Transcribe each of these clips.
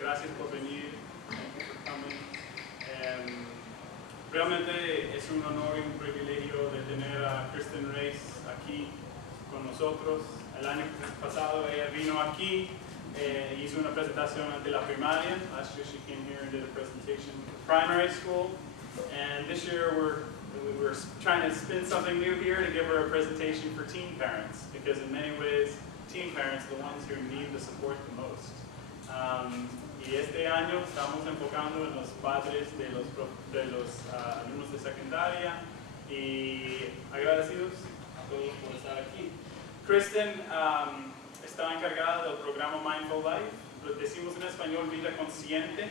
gracias por venir. Realmente es un honor y un privilegio de tener a Kristen Reyes aquí con nosotros. El año pasado ella vino aquí, hizo una presentación ante la primaria. Last year she came here and did a presentation at the primary school. And this year we're trying to spin something new here to give her a presentation for teen parents, because in many ways teen parents are the ones who need the support the most. Y este año estamos enfocando en los padres de los alumnos de secundaria y agradecidos a todos por estar aquí. Kristen está encargada del programa Mindful Life, lo decimos en español vida consciente.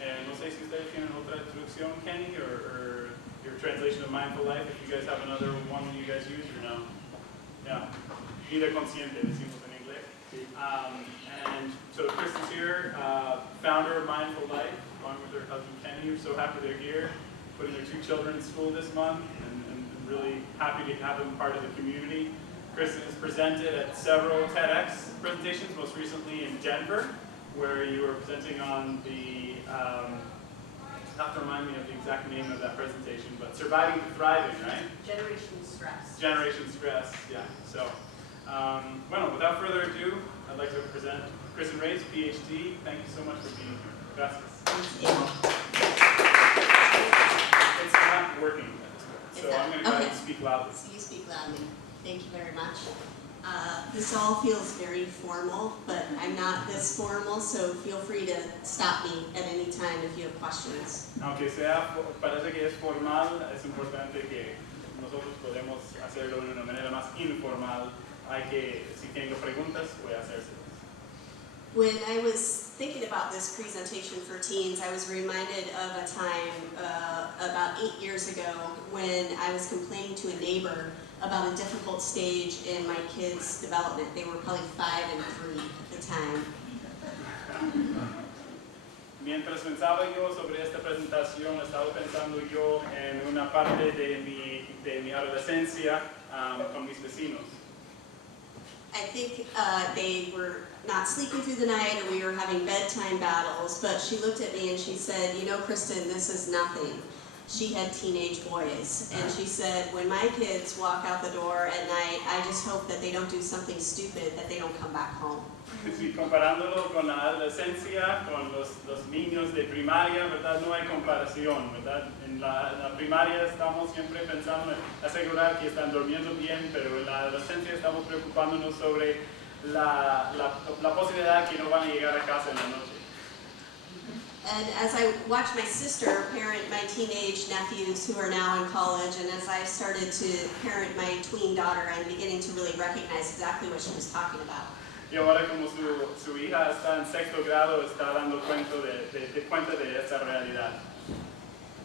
No sé si ustedes tienen otra traducción, Kenny, or your translation of Mindful Life, if you guys have another one you guys use or no? Yeah, vida consciente decimos en inglés. And so Kristen's here, founder of Mindful Life, along with her husband Kenny. We're so happy they're here, putting their 2 children in school this month, and really happy to have them part of the community. Kristen has presented at several TEDx presentations, most recently in Denver, where you were presenting on the, have to remind me of the exact name of that presentation, but Surviving to Thriving, right? Generation Stress. Generation Stress, yeah. So, well, without further ado, I'd like to present Kristen Reyes, PhD. Thank you so much for being here. Gracias. It's not working at this point, so I'm going to go ahead and speak loudly. So you speak loudly. Thank you very much. This all feels very formal, but I'm not this formal, so feel free to stop me at any time if you have questions. Aunque parece que es formal, es importante que nosotros podemos hacerlo de una manera más informal. Hay que, si tengo preguntas, voy a hacérselas. When I was thinking about this presentation for teens, I was reminded of a time about 8 years ago when I was complaining to a neighbor about a difficult stage in my kids' development. They were probably 5 and 3 at the time. Mientras pensaba yo sobre esta presentación, estaba pensando yo en una parte de mi adolescencia con mis vecinos. I think they were not sleeping through the night, or we were having bedtime battles, but she looked at me and she said, you know, Kristen, this is nothing. She had teenage boys, and she said, when my kids walk out the door at night, I just hope that they don't do something stupid, that they don't come back home. Sí, comparándolo con la adolescencia, con los niños de primaria, ¿verdad? No hay comparación, ¿verdad? En la primaria estamos siempre pensando en asegurar que están durmiendo bien, pero en la adolescencia estamos preocupándonos sobre la posibilidad que no van a llegar a casa en la noche. And as I watched my sister parent my teenage nephews who are now in college, and as I started to parent my tween daughter, I'm beginning to really recognize exactly what she was talking about. Y ahora como su hija está en 6º grado, está dando cuenta de esta realidad.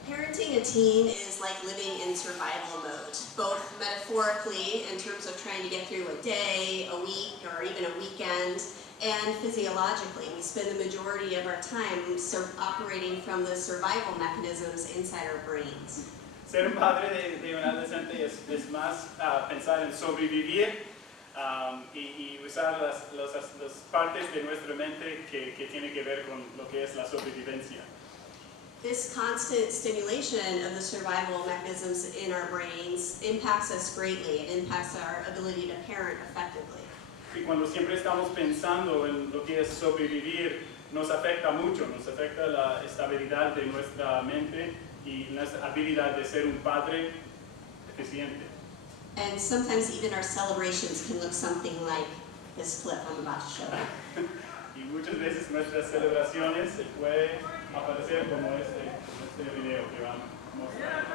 Parenting a teen is like living in survival mode, both metaphorically in terms of trying to get through a day, a week, or even a weekend, and physiologically. We spend the majority of our time operating from the survival mechanisms inside our brains. Ser un padre de un adolescente es más pensar en sobrevivir y usar las partes de nuestra mente que tiene que ver con lo que es la sobrevivencia. This constant stimulation of the survival mechanisms in our brains impacts us greatly. It impacts our ability to parent effectively. Y cuando siempre estamos pensando en lo que es sobrevivir, nos afecta mucho, nos afecta la estabilidad de nuestra mente y nuestra habilidad de ser un padre eficiente. And sometimes even our celebrations can look something like this clip I'm about to show you. Y muchas veces nuestras celebraciones se puede aparecer como este video que vamos a mostrar.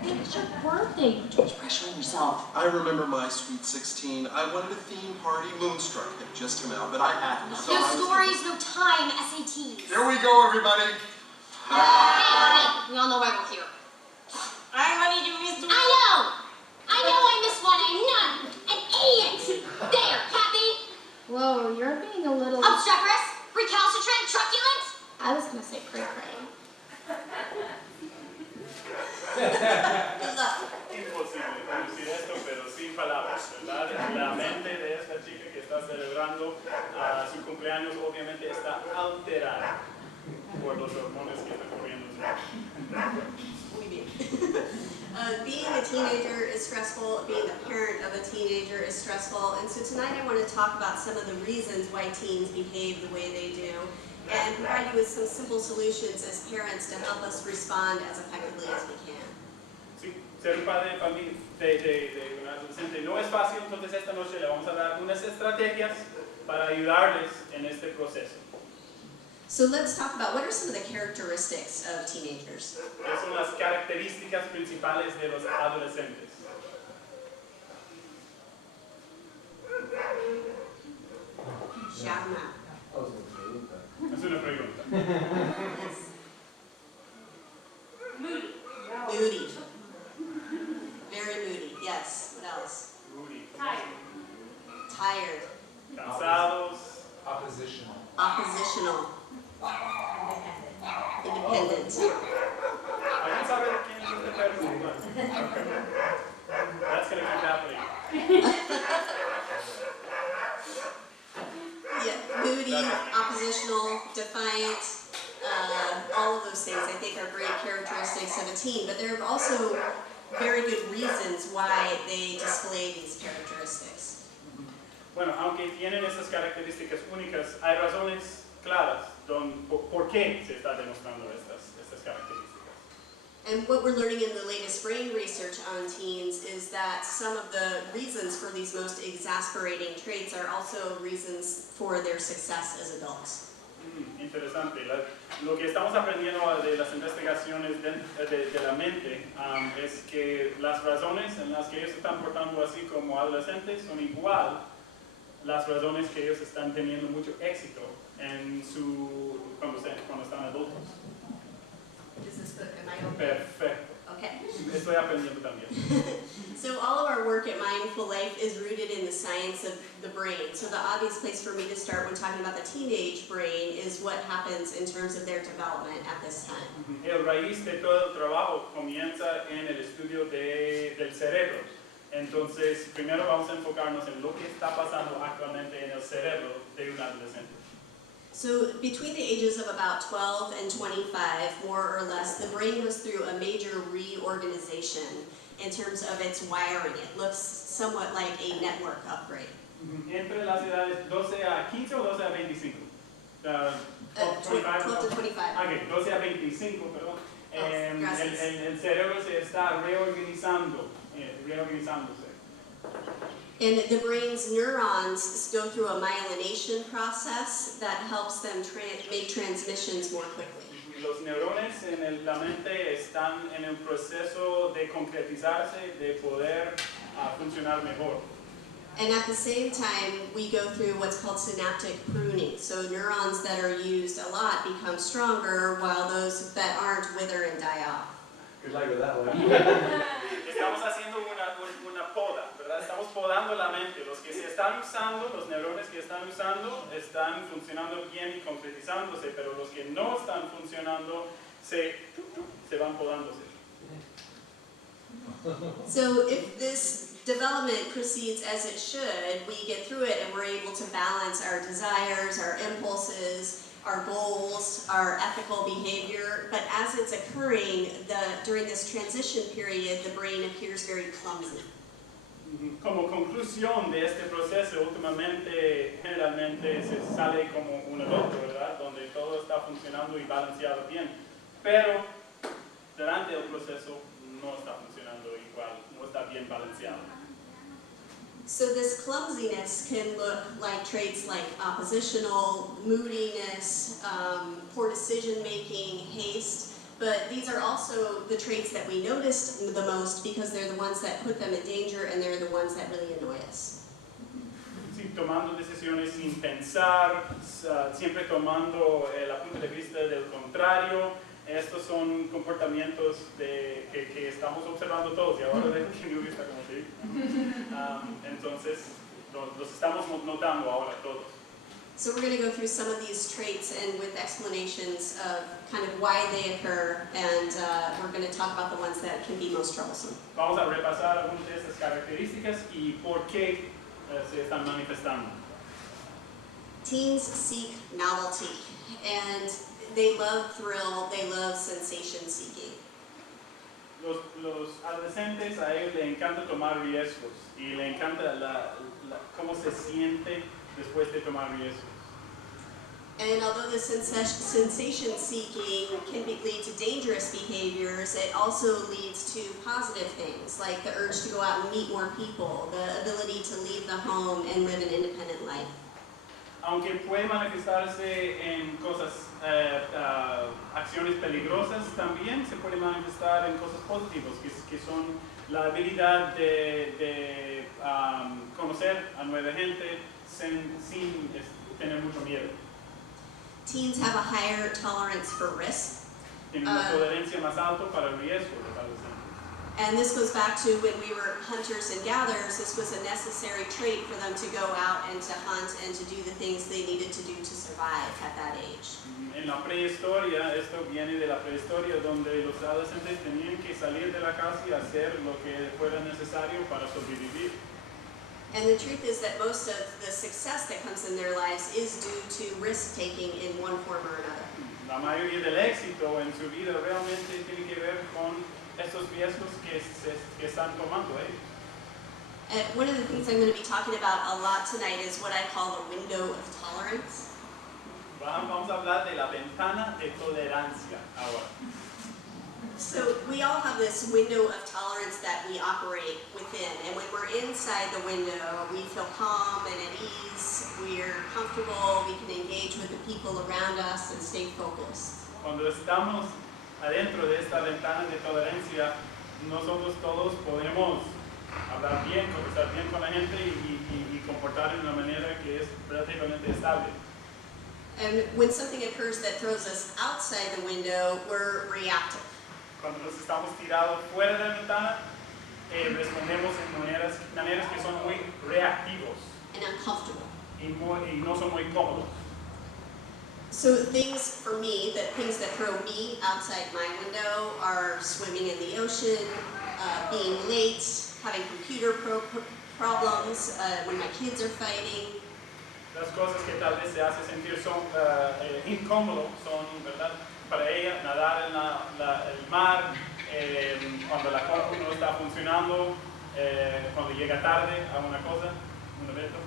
It's your birthday. Put too much pressure on yourself. I remember my Sweet 16. I wanted a theme party. Moonstruck had just come out, but I hadn't. So No stories, no time, SATs. Here we go, everybody. Hey, we all know why we're here. I know I missed one. I'm not an idiot. There, Kathy. Whoa, you're being a little... Obstreperous, recalcitrant, truculent. I was gonna say cray-cray. Imposible traducir esto, pero sin palabras, ¿verdad? La mente de esta chica que está celebrando celebrando su cumpleaños, obviamente está alterada por los hormonas que están corriendo en su cuerpo. Muy bien. Being a teenager is stressful, being the parent of a teenager is stressful, and so tonight I want to talk about some of the reasons why teens behave the way they do, and provide you with some simple solutions as parents to help us respond as effectively as we can. Sí, ser un padre de familia, de un adolescente no es fácil, entonces esta noche le vamos a dar unas estrategias para ayudarles en este proceso. So let's talk about what are some of the characteristics of teenagers. ¿Qué son las características principales de los adolescentes? Shout them out. Es una pregunta. Yes. Moody. Very moody. Yes. What else? Rudy. Tired. Cansados. Oppositional. Oppositional. Independent. ¿Alguien sabe de quién es este perro? That's going to keep happening. Yeah, moody, oppositional, defiant, all of those things I think are great characteristics of a teen, but there are also very good reasons why they display these characteristics. Bueno, aunque tienen esas características únicas, hay razones claras por qué se está demostrando estas características. And what we're learning in the latest brain research on teens is that some of the reasons for these most exasperating traits are also reasons for their success as adults. Interesante. Lo que estamos aprendiendo de las investigaciones de la mente es que las razones en las que ellos se están portando así como adolescentes son igual las razones que ellos están teniendo mucho éxito en cuando están adultos. Is this book, am I okay? Perfecto. Okay. Estoy aprendiendo también. So all of our work at Mindful Life is rooted in the science of the brain. So the obvious place for me to start when talking about the teenage brain is what happens in terms of their development at this time. El raíz de todo el trabajo comienza en el estudio del cerebro. Entonces, primero vamos a enfocarnos en lo que está pasando actualmente en el cerebro de un adolescente. So between the ages of about 12 and 25, more or less, the brain goes through a major reorganization in terms of its wiring. It looks somewhat like a network upgrade. Entre las edades 12 a 15 o 12 a 25. 12 to 25. Okay, 12 a 25, perdón. Gracias. El cerebro se está reorganizándose. And the brain's neurons go through a myelination process that helps them make transmissions more quickly. Los neurones en la mente están en el proceso de concretizarse, de poder funcionar mejor. And at the same time, we go through what's called synaptic pruning. So neurons that are used a lot become stronger, while those that aren't wither and die off. Good luck with that one. Estamos haciendo una poda, ¿verdad? Estamos podando la mente. Los que se están usando, los neurones que están usando, están funcionando bien y concretizándose, pero los que no están funcionando, se van podándose. So if this development proceeds as it should, we get through it and we're able to balance our desires, our impulses, our goals, our ethical behavior, but as it's occurring, during this transition period, the brain appears very clumsy. Como conclusión de este proceso, últimamente, generalmente se sale como un adulto, ¿verdad? Donde todo está funcionando y balanceado bien, pero durante el proceso no está funcionando igual, no está bien balanceado. So this clumsiness can look like traits like oppositional, moodiness, poor decision-making, haste, but these are also the traits that we notice the most because they're the ones that put them in danger and they're the ones that really annoy us. Sí, tomando decisiones sin pensar, siempre tomando el punto de vista del contrario. Estos son comportamientos que estamos observando todos y ahora dejo que Nubia está como que entonces los estamos notando ahora todos. So we're going to go through some of these traits and with explanations of kind of why they occur, and we're going to talk about the ones that can be most troublesome. Vamos a repasar algunas de estas características y por qué se están manifestando. Teens seek novelty, and they love thrill, they love sensation seeking. Los adolescentes, a ellos les encanta tomar riesgos y les encanta cómo se siente después de tomar riesgos. And although the sensation seeking can lead to dangerous behaviors, it also leads to positive things like the urge to go out and meet more people, the ability to leave the home and live an independent life. Aunque puede manifestarse en cosas, acciones peligrosas, también se puede manifestar en cosas positivas, que son la habilidad de conocer a nueva gente sin tener mucho miedo. Teens have a higher tolerance for risk. Tienen una tolerancia más alta para el riesgo de los adolescentes. And this goes back to when we were hunters and gatherers. This was a necessary trait for them to go out and to hunt and to do the things they needed to do to survive at that age. En la prehistoria, esto viene de la prehistoria, donde los adolescentes tenían que salir de la casa y hacer lo que fuera necesario para sobrevivir. And the truth is that most of the success that comes in their lives is due to risk-taking in one form or another. La mayoría del éxito en su vida realmente tiene que ver con estos riesgos que están tomando ellos. And one of the things I'm going to be talking about a lot tonight is what I call the window of tolerance. Vamos a hablar de la ventana de tolerancia ahora. So we all have this window of tolerance that we operate within, and when we're inside the window, we feel calm and at ease, we're comfortable, we can engage with the people around us and stay focused. Cuando estamos adentro de esta ventana de tolerancia, nosotros todos podemos hablar bien, conversar bien con la gente y comportar de una manera que es relativamente estable. And when something occurs that throws us outside the window, we're reactive. Cuando nos estamos tirados fuera de la ventana, respondemos en maneras que son muy reactivos And uncomfortable. y no son muy cómodos. So things for me, things that throw me outside my window are swimming in the ocean, being late, having computer problems, when my kids are fighting. Las cosas que tal vez se hace sentir son incómodos son, ¿verdad? Para ella, nadar en el mar, cuando la compu no está funcionando, cuando llega tarde a una cosa, un evento.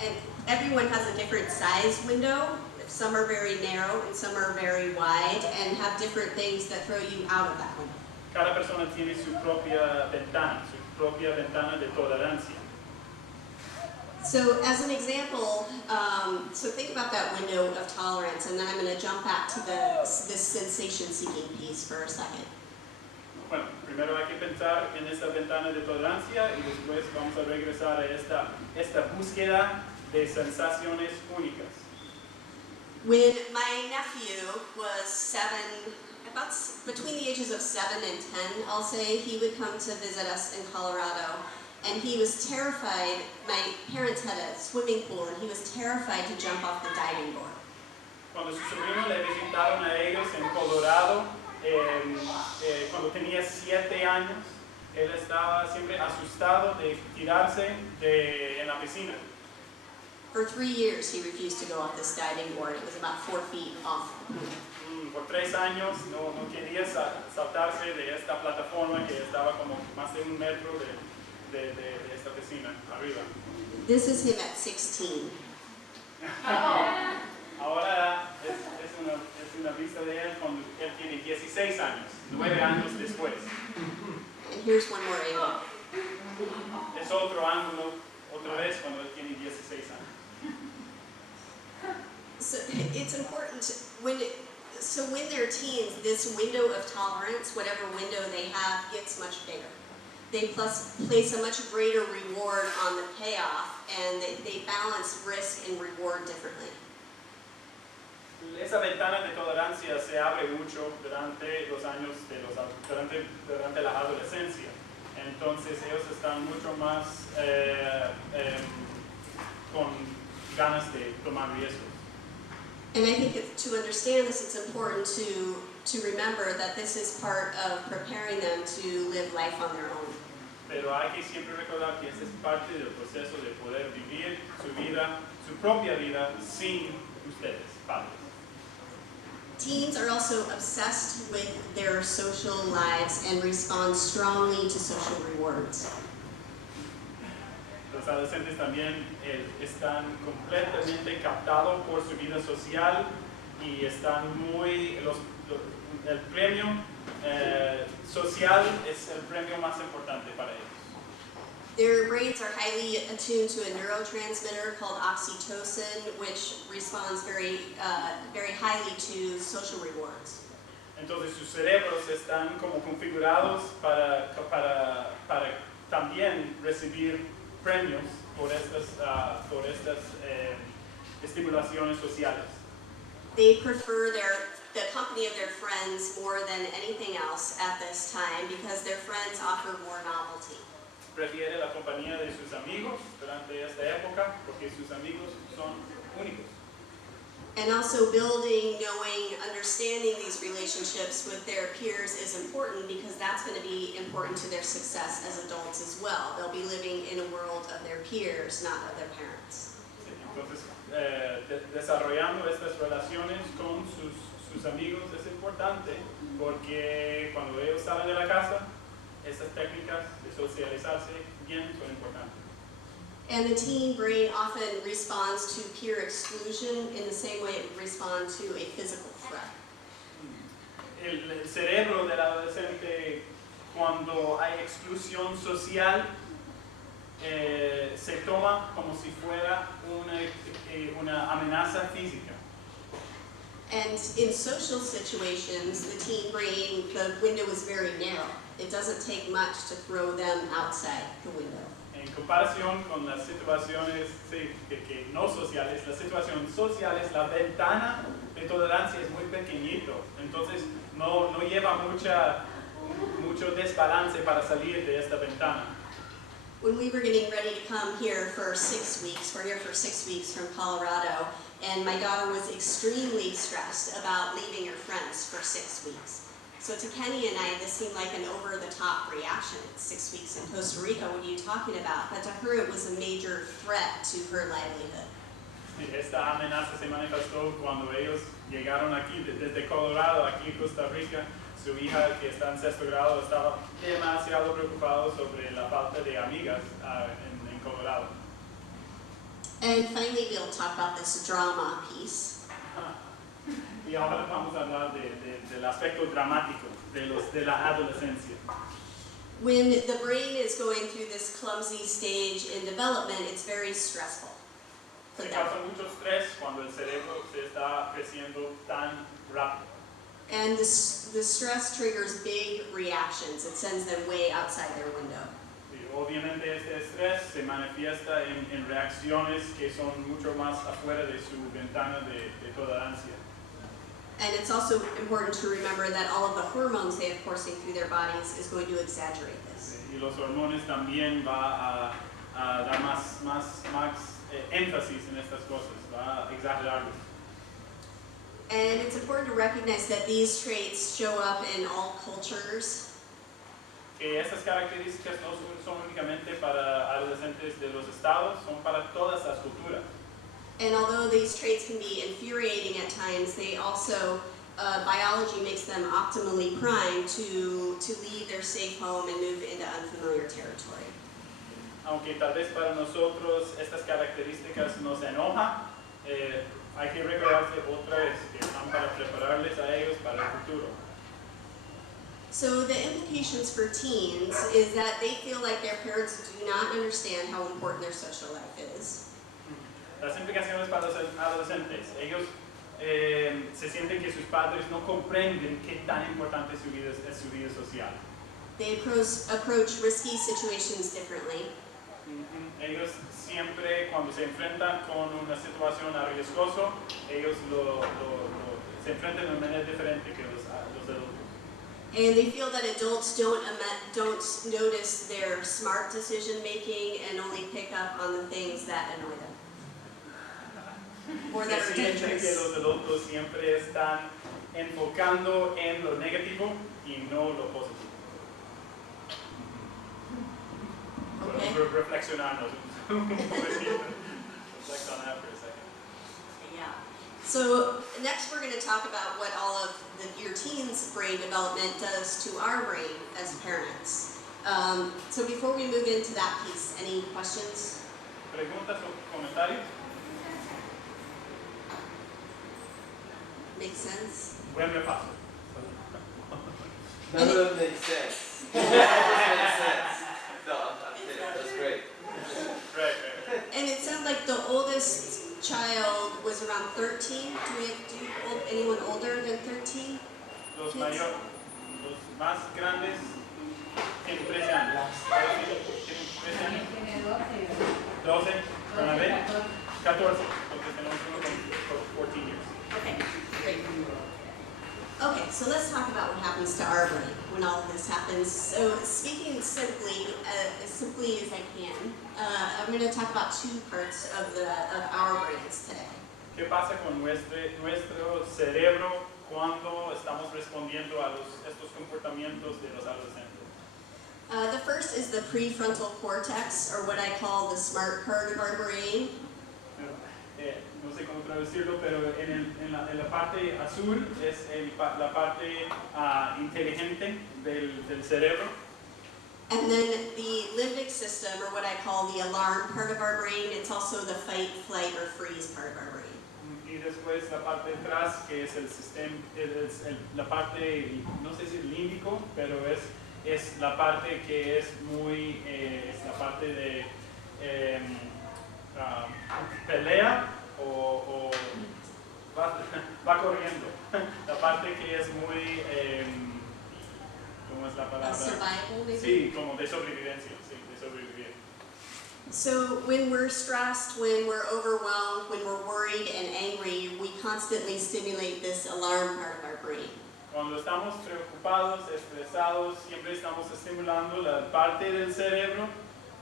And everyone has a different size window. Some are very narrow and some are very wide and have different things that throw you out of that window. Cada persona tiene su propia ventana de tolerancia. So as an example, so think about that window of tolerance, and then I'm going to jump back to this sensation-seeking piece for a second. Bueno, primero hay que pensar en esta ventana de tolerancia y después vamos a regresar a esta búsqueda de sensaciones únicas. When my nephew was about between the ages of 7 and 10, I'll say, he would come to visit us in Colorado. And he was terrified. My parents had a swimming pool, and he was terrified to jump off the diving board. Cuando sus sobrinos le visitaron a ellos en Colorado, cuando tenía 7 años, él estaba siempre asustado de tirarse en la piscina. For 3 years, he refused to go off this diving board. It was about 4 feet off the pool. Por 3 años no quería saltarse de esta plataforma que estaba como más de 1 metro de esta piscina arriba. This is him at 16. Ahora es una vista de él cuando él tiene 16 años, 9 años después. And here's one more angle. Es otro ángulo, otra vez cuando él tiene 16 años. So it's important when they're teens, this window of tolerance, whatever window they have, gets much bigger. They place a much greater reward on the payoff, and they balance risk and reward differently. Esa ventana de tolerancia se abre mucho durante los años durante la adolescencia. Entonces ellos están mucho más con ganas de tomar riesgos. And I think to understand this, it's important to remember that this is part of preparing them to live life on their own. pero hay que siempre recordar que esa es parte del proceso de poder vivir su vida, su propia vida, sin ustedes, padres. Teens are also obsessed with their social lives and respond strongly to social rewards. Los adolescentes también están completamente captados por su vida social y están el premio social es el premio más importante para ellos. Their brains are highly attuned to a neurotransmitter called oxytocin, which responds very highly to social rewards. Entonces sus cerebros están como configurados para también recibir premios por estas estimulaciones sociales. They prefer the company of their friends more than anything else at this time because their friends offer more novelty. Prefiere la compañía de sus amigos durante esta época porque sus amigos son únicos. And also building, knowing, understanding these relationships with their peers is important because that's going to be important to their success as adults as well. They'll be living in a world of their peers, not of their parents. Sí, entonces, desarrollando estas relaciones con sus amigos es importante porque cuando ellos salen de la casa, estas técnicas de socializarse bien son importantes. And the teen brain often responds to peer exclusion in the same way it would respond to a physical threat. El cerebro del adolescente, cuando hay exclusión social, se toma como si fuera una amenaza física. And in social situations, the teen brain, the window is very narrow. It doesn't take much to throw them outside the window. En comparación con las situaciones que no sociales, las situaciones sociales, la ventana de tolerancia es muy pequeñito, entonces no lleva mucho desbalance para salir de esta ventana. When we were getting ready to come here for 6 weeks, we're here for 6 weeks from Colorado, and my daughter was extremely stressed about leaving her friends for 6 weeks. So to Kenny and I, this seemed like an over-the-top reaction. It's 6 weeks in Costa Rica, what are you talking about? But to her, it was a major threat to her livelihood. Esta amenaza se manifestó cuando ellos llegaron aquí, desde Colorado, aquí en Costa Rica. Su hija, que está en 6º grado, estaba demasiado preocupada sobre la falta de amigas en Colorado. And finally, we'll talk about this drama piece. Y ahora vamos a hablar del aspecto dramático de la adolescencia. When the brain is going through this clumsy stage in development, it's very stressful for Se them. causa mucho estrés cuando el cerebro se está creciendo tan rápido. And the stress triggers big reactions. It sends them way outside their window. Y obviamente este estrés se manifiesta en reacciones que son mucho más afuera de su ventana de tolerancia. And it's also important to remember that all of the hormones they have coursing through their bodies is going to exaggerate this. Y los hormonas también va a dar más énfasis en estas cosas, va a exagerarlo. And it's important to recognize that these traits show up in all cultures. Que estas características no son únicamente para adolescentes de los estados, son para todas las culturas. And although these traits can be infuriating at times, they also, biology makes them optimally primed to leave their safe home and move into unfamiliar territory. Aunque tal vez para nosotros estas características nos enojan, hay que recordarse otra vez que están para prepararles a ellos para el futuro. So the implications for teens is that they feel like their parents do not understand how important their social life is. Las implicaciones para los adolescentes, ellos se sienten que sus padres no comprenden qué tan importante es su vida social. They approach risky situations differently. Ellos siempre, cuando se enfrentan con una situación arriesgosa, ellos se enfrentan de una manera diferente que los adultos. And they feel that adults don't notice their smart decision making and only pick up on the things that annoy them. Or that Se are sienten que dangerous. los adultos siempre están enfocando en lo negativo y no lo positivo. Podemos reflexionarnos un momentito. Reflect on that for a second. Yeah. So next we're going to talk about what all of your teens' brain development does to our brain as parents. So before we move into that piece, any questions? ¿Preguntas o comentarios? Make sense? Buen repaso. None of them make sense. None of them make sense. No, that's great. Right. And it sounds like the oldest child was around 13. Anyone older than 13? Los más grandes tienen 13 años. ¿Tienen 13 años? 12, ¿con la B? 14, porque tenemos uno con 14 years. Okay, great. Okay, so let's talk about what happens to our brain when all of this happens. So speaking simply as I can, I'm going to talk about two parts of our brains today. ¿Qué pasa con nuestro cerebro cuando estamos respondiendo a estos comportamientos de los adolescentes? The first is the prefrontal cortex, or what I call the smart part of our brain. No sé cómo traducirlo, pero en la parte azul es la parte inteligente del cerebro. And then the limbic system, or what I call the alarm part of our brain, it's also the fight, flight, or freeze part of our brain. Y después la parte de atrás, que es el sistema, la parte, no sé si límbico, pero es la parte que es muy, es la parte de pelea o va corriendo. La parte que es muy, ¿cómo es la palabra? Survival, maybe? Sí, como de sobrevivencia, sí, de sobrevivir. So when we're stressed, when we're overwhelmed, when we're worried and angry, we constantly stimulate this alarm part of our brain. Cuando estamos preocupados, estresados, siempre estamos estimulando la parte del cerebro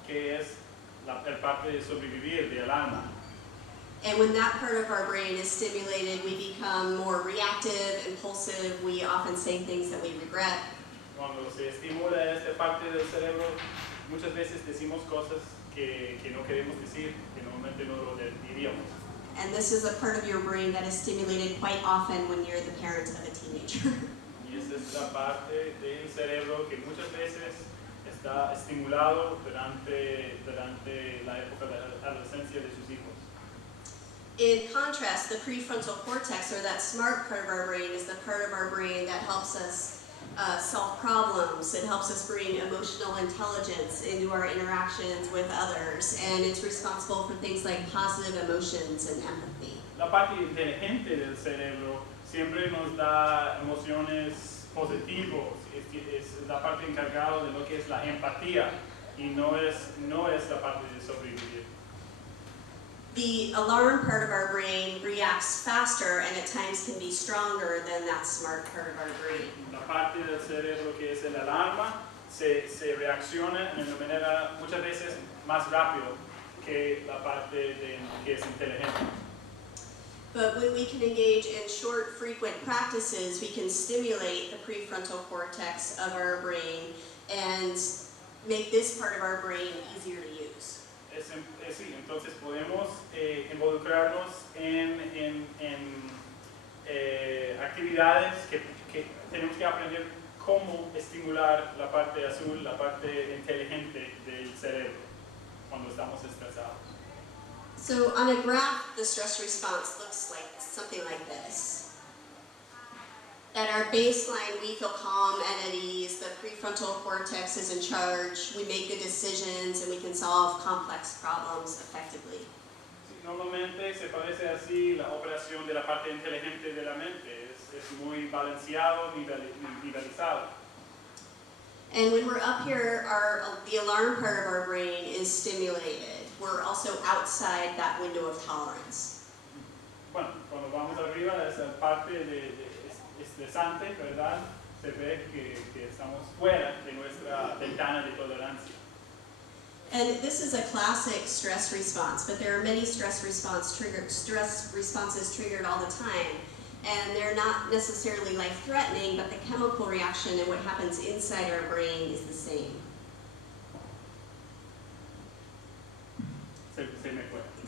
que es la parte de sobrevivir, de alarma. And when that part of our brain is stimulated, we become more reactive, impulsive. We often say things that we regret. Cuando se estimula esta parte del cerebro, muchas veces decimos cosas que no queremos decir, que normalmente no lo diríamos. And this is a part of your brain that is stimulated quite often when you're the parent of a teenager. Y esa es la parte del cerebro que muchas veces está estimulado durante la época de la adolescencia de sus hijos. In contrast, the prefrontal cortex, or that smart part of our brain, is the part of our brain that helps us solve problems. It helps us bring emotional intelligence into our interactions with others, and it's responsible for things like positive emotions and empathy. La parte inteligente del cerebro siempre nos da emociones positivas, es la parte encargada de lo que es la empatía y no es la parte de sobrevivir. The alarm part of our brain reacts faster and at times can be stronger than that smart part of our brain. La parte del cerebro que es el alarma se reacciona de una manera muchas veces más rápido que la parte que es inteligente. But when we can engage in short, frequent practices, we can stimulate the prefrontal cortex of our brain and make this part of our brain easier to use. Sí, entonces podemos involucrarnos en actividades que tenemos que aprender cómo estimular la parte azul, la parte inteligente del cerebro cuando estamos estresados. So on a graph, the stress response looks like something like this. At our baseline, we feel calm and at ease. The prefrontal cortex is in charge. We make good decisions and we can solve complex problems effectively. Sí, normalmente se parece así la operación de la parte inteligente de la mente. Es muy balanceado, nivelizado. And when we're up here, the alarm part of our brain is stimulated. We're also outside that window of tolerance. Bueno, cuando vamos arriba, esa parte estresante, ¿verdad? Se ve que estamos fuera de nuestra ventana de tolerancia. And this is a classic stress response, but there are many stress responses triggered all the time. And they're not necessarily life-threatening, but the chemical reaction and what happens inside our brain is the same.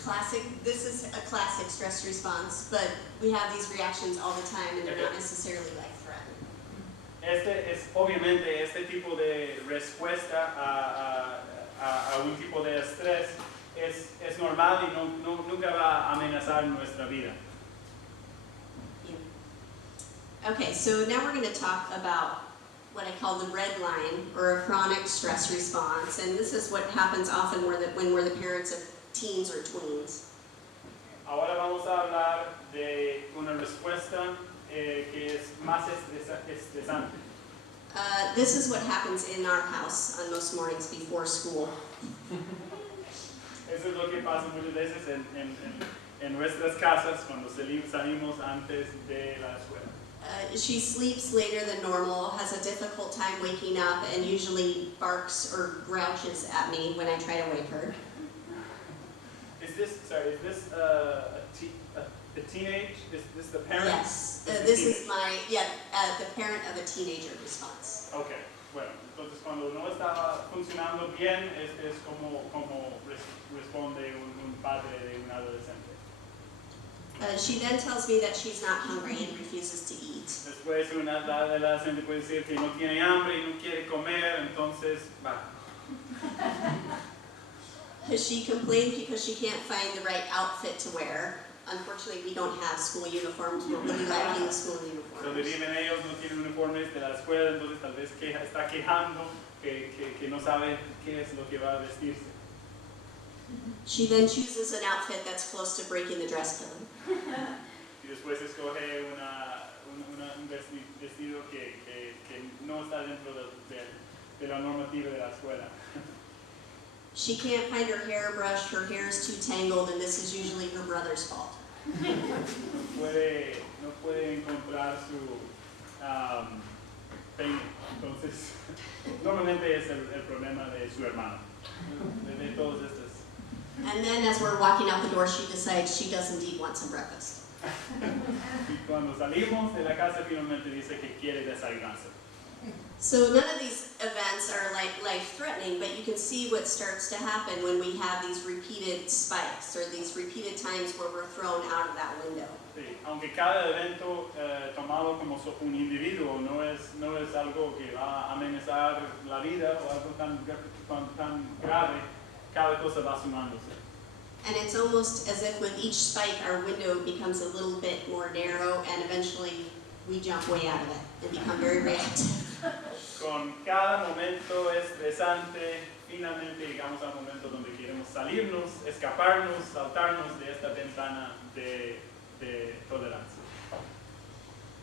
Classic, this is a classic stress response, but we have these reactions all the time and they're not necessarily life-threatening. Este es obviamente este tipo de respuesta a un tipo de estrés es normal y nunca va a amenazar nuestra vida. Okay, so now we're going to talk about what I call the red line, or a chronic stress response, and this is what happens often when we're the parents of teens or tweens. Ahora vamos a hablar de una respuesta que es más estresante. This is what happens in our house on most mornings before school. Eso es lo que pasa muchas veces en nuestras casas cuando salimos antes de la escuela. She sleeps later than normal, has a difficult time waking up, and usually barks or grouches at me when I try to wake her. Is this a teenage? Is this the parent? Yes, This this teenage. is the parent of a teenager response. Okay, bueno, entonces cuando no está funcionando bien, es como responde un padre de un adolescente. She then tells me that she's not hungry and refuses to eat. Después un adolescente puede decir que no tiene hambre y no quiere comer, entonces va. She complains because she can't find the right outfit to wear. Unfortunately, we don't have school uniforms. We're really lacking school Donde uniforms. viven ellos no tienen uniformes de la escuela, entonces tal vez está quejando que no sabe qué es lo que va a vestirse. She then chooses an outfit that's close to breaking the dress code. Y después escoge un vestido que no está dentro de la normativa de la escuela. She can't find her hairbrush, her hair is too tangled, and this is usually her brother's fault. No puede encontrar su peine, entonces normalmente es el problema de su hermano, de todos estos. And then as we're walking out the door, she decides she does indeed want some breakfast. Y cuando salimos de la casa finalmente dice que quiere desayunarse. So none of these events are like life-threatening, but you can see what starts to happen when we have these repeated spikes or these repeated times where we're thrown out of that window. Sí, aunque cada evento tomado como un individuo no es algo que va a amenazar la vida o algo tan grave, cada cosa va sumándose. And it's almost as if with each spike, our window becomes a little bit more narrow, and eventually we jump way out of it and become very reactive. Con cada momento estresante, finalmente llegamos al momento donde queremos salirnos, escaparnos, saltarnos de esta ventana de tolerancia.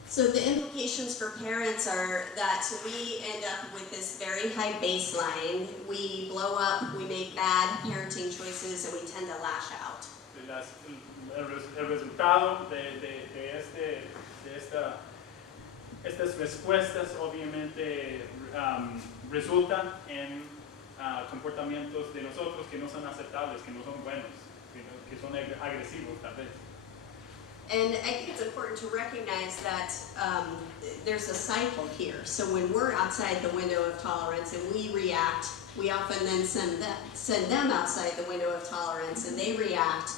So the implications for parents are that we end up with this very high baseline. We blow up, we make bad parenting choices, and we tend to lash out. El resultado estas respuestas obviamente resultan en comportamientos de nosotros que no son aceptables, que no son buenos, que son agresivos tal vez. And I think it's important to recognize that there's a cycle here. So when we're outside the window of tolerance and we react, we often then send them outside the window of tolerance and they react,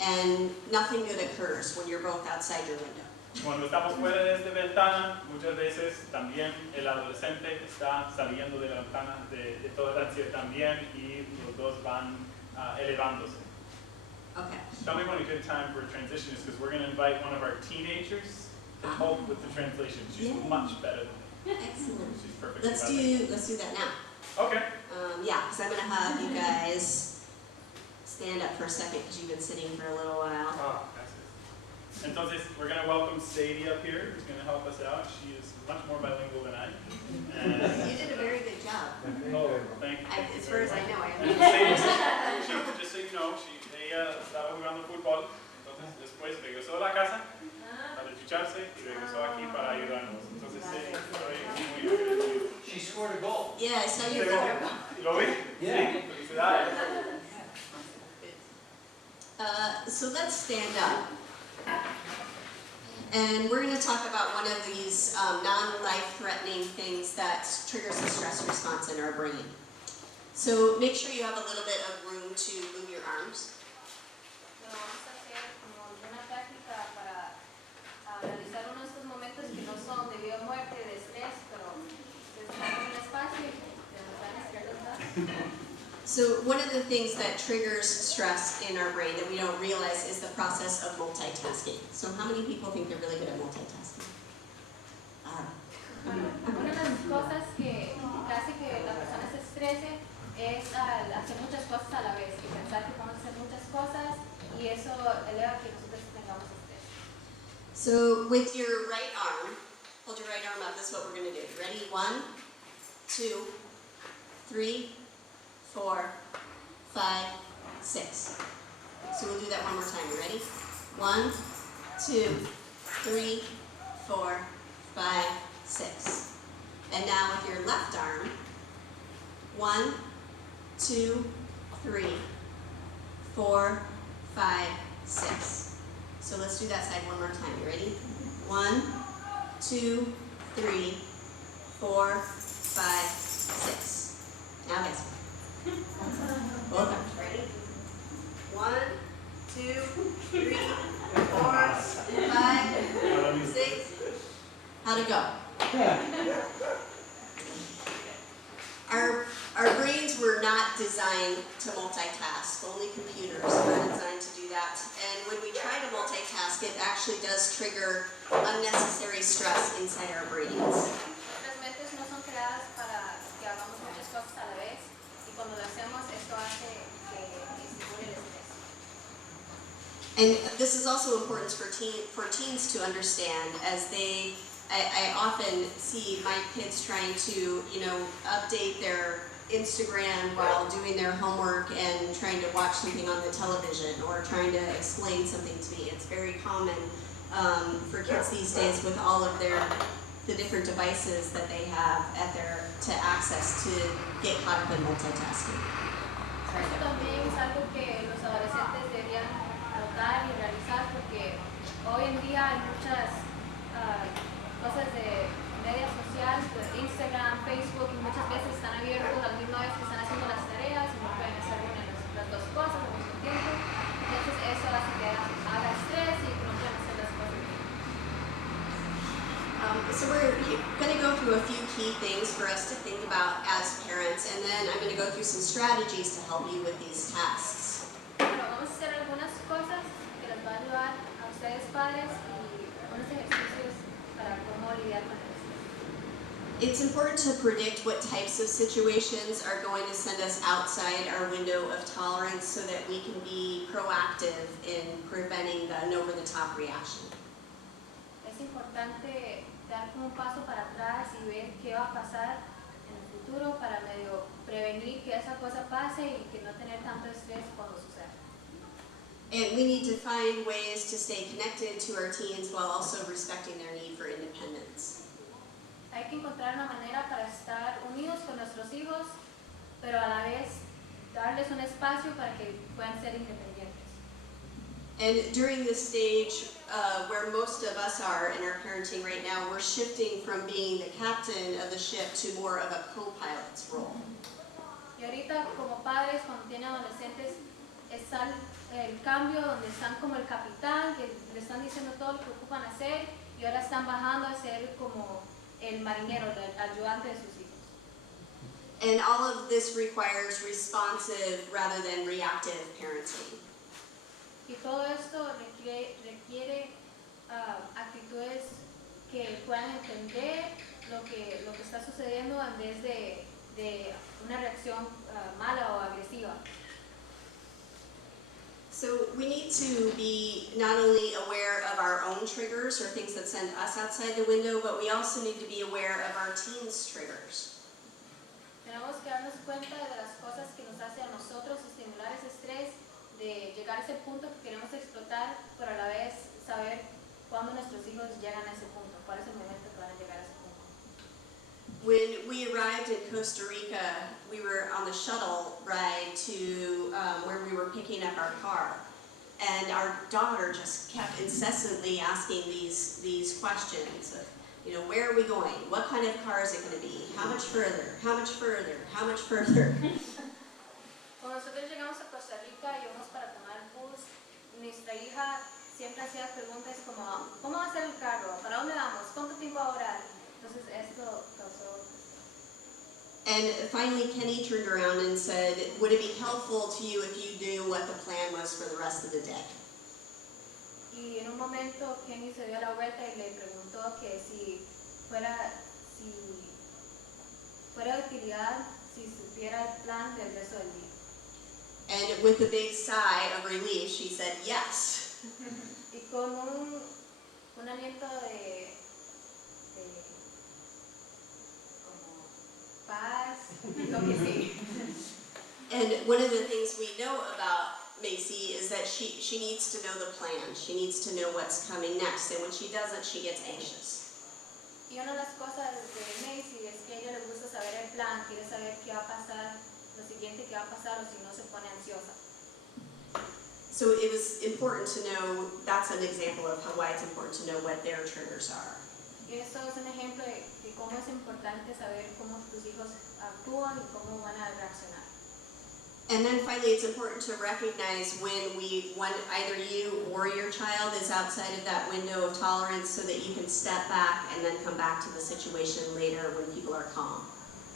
and nothing good occurs when you're both outside your window. Cuando estamos fuera de esta ventana, muchas veces también el adolescente está saliendo de la ventana de tolerancia también y los dos van elevándose. Okay. Tell me when a good time for a transition is, because we're going to invite one of our teenagers to help with the translation. She's Yeah. much better than me. Excellent. She's perfect. Let's do that now. Okay. Yeah, because I'm gonna have you guys stand up for a second because you've been sitting for a little while. Oh, that's it. Entonces, we're going to welcome Sadie up here, who's going to help us out. She is much more bilingual than I. You did a very good job. Oh, thank you. As far as I know, I And Sadie, just so you know, ella estaba jugando fútbol, entonces después regresó a la casa para ducharse y regresó aquí para ayudarnos. Entonces, Sadie, estoy muy agradecido. She scored a goal. Yeah, I saw your photo. ¿Lo vi? Yeah. Sí, felicidades. So let's stand up. And we're going to talk about one of these non-life-threatening things that triggers a stress response in our brain. So make sure you have a little bit of room to move your arms. So one of the things that triggers stress in our brain that we don't realize is the process of multitasking. So how many people think they're really good at multitasking? Bueno, una de las cosas que hace que la persona se estrese es al hacer muchas cosas a la vez y pensar que podemos hacer muchas cosas y eso eleva que nosotros tengamos estrés. So with your right arm, hold your right arm up, this is what we're going to do. Ready? 1, 2, 3, 4, 5, 6. So we'll do that one more time. You ready? 1, 2, 3, 4, 5, 6. And now with your left arm, 1, 2, 3, 4, 5, 6. So let's do that side one more time. You ready? 1, 2, 3, 4, 5, 6. Now guys. Both arms. Ready? 1, 2, 3, 4, 5, 6. How'd it go? Our brains were not designed to multitask. Only computers are designed to do that. And when we try to multitask, it actually does trigger unnecessary stress inside our brains. Nuestras mentes no son creadas para que hagamos muchas cosas a la vez y cuando lo hacemos esto hace que estimule el estrés. And this is also important for teens to understand as I often see my kids trying to, update their Instagram while doing their homework and trying to watch something on the television or trying to explain something to me. It's very common for kids these days with all of the different devices that they have to access to get caught up in multitasking. Esto también es algo que los adolescentes deberían notar y realizar porque hoy en día hay muchas cosas de media social, pues Instagram, Facebook, y muchas veces están abiertos al mismo vez que están haciendo las tareas y no pueden hacer una de las dos cosas al mismo tiempo. Entonces eso hace que haga estrés y que no pueden hacer las cosas bien. So we're going to go through a few key things for us to think about as parents, and then I'm going to go through some strategies to help you with these tasks. Bueno, vamos a hacer algunas cosas que les va a ayudar a ustedes padres y unos ejercicios para cómo lidiar con el estrés. It's important to predict what types of situations are going to send us outside our window of tolerance so that we can be proactive in preventing an over-the-top reaction. Es importante dar como un paso para atrás y ver qué va a pasar en el futuro para medio prevenir que esa cosa pase y que no tener tanto estrés cuando suceda. And we need to find ways to stay connected to our teens while also respecting their need for independence. Hay que encontrar una manera para estar unidos con nuestros hijos, pero a la vez darles un espacio para que puedan ser independientes. And during this stage where most of us are in our parenting right now, we're shifting from being the captain of the ship to more of a co-pilot's role. Y ahorita como padres, cuando tienen adolescentes, está el cambio donde están como el capitán, que le están diciendo todo lo que ocupan hacer, y ahora están bajando a ser como el marinero, el ayudante de sus hijos. And all of this requires responsive rather than reactive parenting. Y todo esto requiere actitudes que puedan entender lo que está sucediendo en vez de una reacción mala o agresiva. So we need to be not only aware of our own triggers or things that send us outside the window, but we also need to be aware of our teens' triggers. Tenemos que darnos cuenta de las cosas que nos hace a nosotros estimular ese estrés, de llegar a ese punto que queremos explotar, pero a la vez saber cuándo nuestros hijos llegan a ese punto, cuál es el momento que van a llegar a ese punto. When we arrived in Costa Rica, we were on the shuttle ride to where we were picking up our car. And our daughter just kept incessantly asking these questions of, where are we going? What kind of car is it going to be? How much further? How much further? How much further? Cuando nosotros llegamos a Costa Rica y íbamos para tomar el bus, nuestra hija siempre hacía preguntas como, ¿cómo va a ser el carro? ¿Para dónde vamos? ¿Cuánto tiempo va a durar? Entonces esto causó... And finally, Kenny turned around and said, would it be helpful to you if you knew what the plan was for the rest of the day? Y en un momento Kenny se dio la vuelta y le preguntó que si fuera de utilidad si supiera el plan del resto del día. And with a big sigh of relief, she said, yes. Y con un aliento de como paz, dijo que sí. And one of the things we know about Macy is that she needs to know the plan. She needs to know what's coming next. And when she doesn't, she gets anxious. Y una de las cosas de Macy es que a ella le gusta saber el plan, quiere saber qué va a pasar, lo siguiente que va a pasar o si no se pone ansiosa. So it was important to know, that's an example of why it's important to know what their triggers are. Y eso es un ejemplo de cómo es importante saber cómo tus hijos actúan y cómo van a reaccionar. And then finally, it's important to recognize when either you or your child is outside of that window of tolerance so that you can step back and then come back to the situation later when people are calm.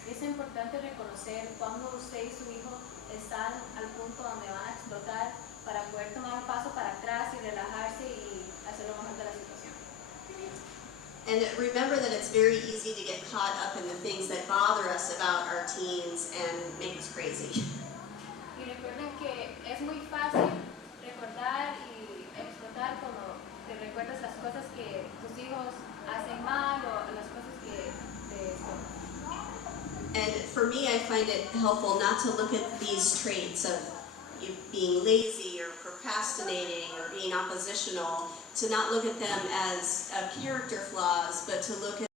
Es importante reconocer cuando usted y su hijo están al punto donde van a explotar para poder tomar un paso para atrás y relajarse y hacer lo mejor de la situación. And remember that it's very easy to get caught up in the things that bother us about our teens and make us crazy. Y recuerden que es muy fácil recordar y explotar cuando te recuerdas las cosas que tus hijos hacen mal o las cosas que te estorban. And for me, I find it helpful not to look at these traits of you being lazy or procrastinating or being oppositional, to not look at them as character flaws, but to look at